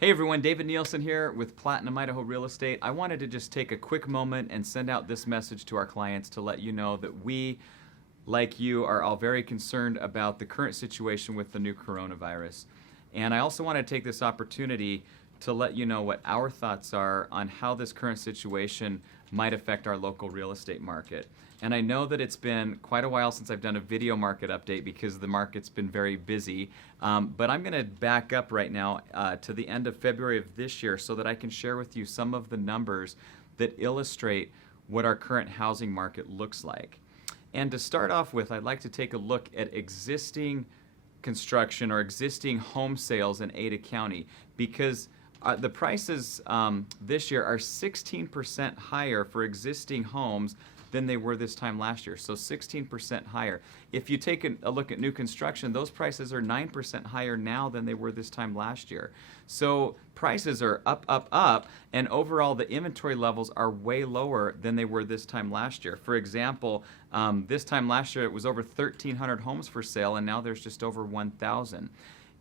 Hey everyone, David Nielsen here with Platinum Idaho Real Estate. I wanted to just take a quick moment and send out this message to our clients to let you know that we, like you, are all very concerned about the current situation with the new coronavirus. And I also want to take this opportunity to let you know what our thoughts are on how this current situation might affect our local real estate market. And I know that it's been quite a while since I've done a video market update because the market's been very busy. But I'm going to back up right now to the end of February of this year so that I can share with you some of the numbers that illustrate what our current housing market looks like. And to start off with, I'd like to take a look at existing construction or existing home sales in Ada County because the prices this year are 16% higher for existing homes than they were this time last year, so 16% higher. If you take a look at new construction, those prices are 9% higher now than they were this time last year. So prices are up, up, up, and overall the inventory levels are way lower than they were this time last year. For example, this time last year it was over 1,300 homes for sale, and now there's just over 1,000.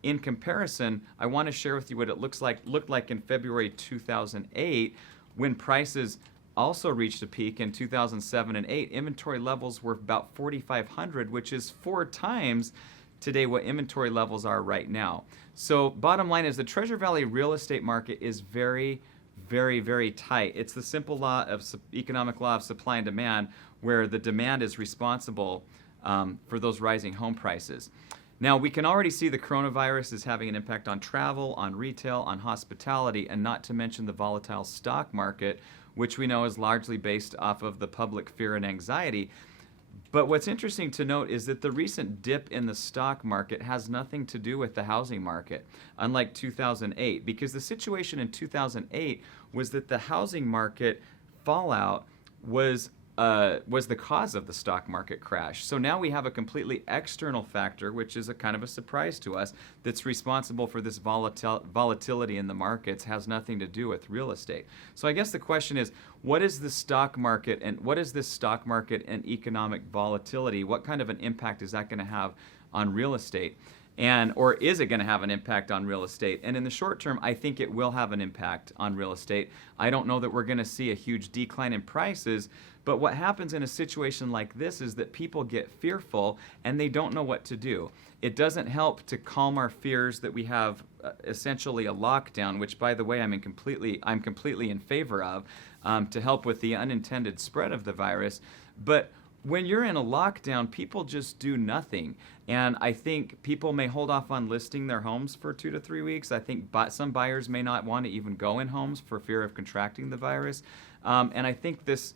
In comparison, I want to share with you what it looked like in February 2008 when prices also reached a peak in 2007 and 8. Inventory levels were about 4,500, which is 4 times today what inventory levels are right now. So bottom line is the Treasure Valley real estate market is very, very, very tight. It's the simple law of economic law of supply and demand where the demand is responsible for those rising home prices. Now, we can already see the coronavirus is having an impact on travel, on retail, on hospitality, and not to mention the volatile stock market, which we know is largely based off of the public fear and anxiety. But what's interesting to note is that the recent dip in the stock market has nothing to do with the housing market, unlike 2008, because the situation in 2008 was that the housing market fallout was the cause of the stock market crash. So now we have a completely external factor, which is a kind of a surprise to us, that's responsible for this volatility in the markets, has nothing to do with real estate. So I guess the question is, what is the stock market and what is this stock market and economic volatility? What kind of an impact is that going to have on real estate? Or is it going to have an impact on real estate? And in the short term, I think it will have an impact on real estate. I don't know that we're going to see a huge decline in prices, but what happens in a situation like this is that people get fearful and they don't know what to do. It doesn't help to calm our fears that we have essentially a lockdown, which, by the way, I'm completely in favor of, to help with the unintended spread of the virus. But when you're in a lockdown, people just do nothing. And I think people may hold off on listing their homes for 2 to 3 weeks. I think some buyers may not want to even go in homes for fear of contracting the virus. And I think this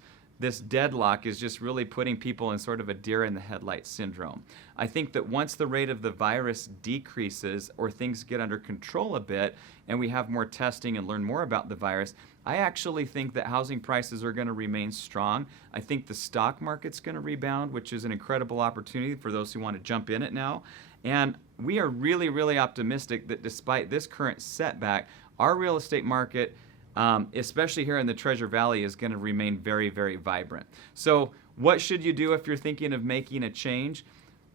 deadlock is just really putting people in sort of a deer in the headlights syndrome. I think that once the rate of the virus decreases or things get under control a bit and we have more testing and learn more about the virus, I actually think that housing prices are going to remain strong. I think the stock market's going to rebound, which is an incredible opportunity for those who want to jump in it now. And we are really, really optimistic that despite this current setback, our real estate market, especially here in the Treasure Valley, is going to remain very, very vibrant. So what should you do if you're thinking of making a change?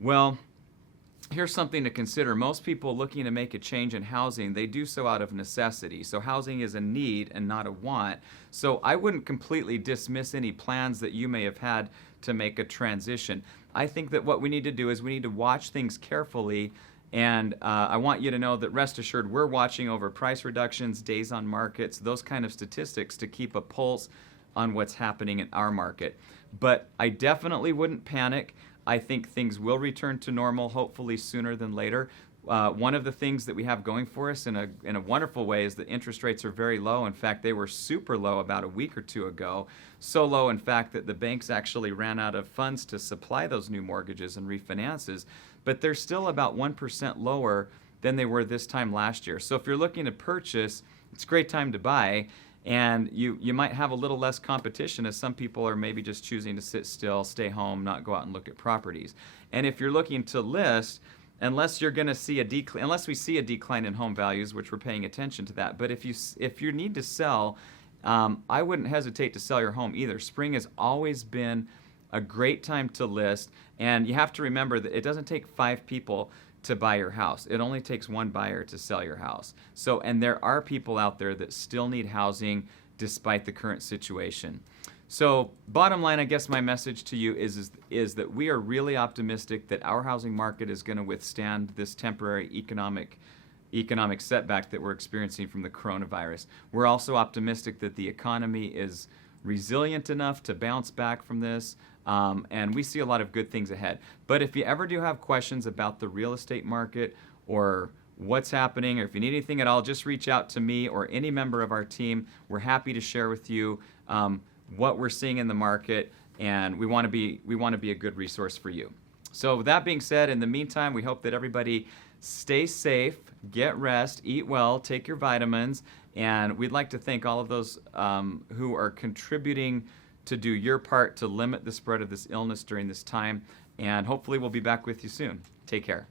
Well, here's something to consider. Most people looking to make a change in housing, they do so out of necessity. So housing is a need and not a want. So I wouldn't completely dismiss any plans that you may have had to make a transition. I think that what we need to do is we need to watch things carefully. And I want you to know that rest assured, we're watching over price reductions, days on markets, those kind of statistics to keep a pulse on what's happening in our market. But I definitely wouldn't panic. I think things will return to normal, hopefully sooner than later. One of the things that we have going for us in a wonderful way is that interest rates are very low. In fact, they were super low about a week or two ago. So low, in fact, that the banks actually ran out of funds to supply those new mortgages and refinances. But they're still about 1% lower than they were this time last year. So if you're looking to purchase, it's a great time to buy. And you might have a little less competition as some people are maybe just choosing to sit still, stay home, not go out and look at properties. And if you're looking to list, unless you're going to see a decline, unless we see a decline in home values, which we're paying attention to that. But if you need to sell, I wouldn't hesitate to sell your home either. Spring has always been a great time to list, and you have to remember that it doesn't take 5 people to buy your house. It only takes one buyer to sell your house. So, and there are people out there that still need housing despite the current situation. So, bottom line, I guess my message to you is that we are really optimistic that our housing market is going to withstand this temporary economic setback that we're experiencing from the coronavirus. We're also optimistic that the economy is resilient enough to bounce back from this, and we see a lot of good things ahead. But if you ever do have questions about the real estate market or what's happening, or if you need anything at all, just reach out to me or any member of our team. We're happy to share with you what we're seeing in the market, and we want to be a good resource for you. So with that being said, in the meantime, we hope that everybody stay safe, get rest, eat well, take your vitamins, and we'd like to thank all of those who are contributing to do your part to limit the spread of this illness during this time, and hopefully we'll be back with you soon. Take care.